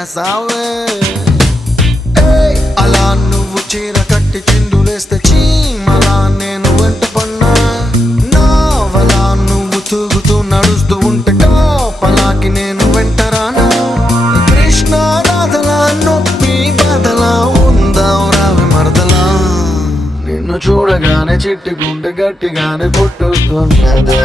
రాసావే అలా నువ్వు చీర కట్టి చిందులేస్తే చీమలా నేను వెంట పన్నా. నావలా నువ్వు తూగుతూ నడుస్తూ ఉంటే కాపలాకి నేను వెంట రానా. కృష్ణ రాధలా నొప్పి బదలా ఉందాం రావి మరదలా. నిన్ను చూడగానే చిట్టి గుండె గట్టిగానే కొట్టుతున్నదే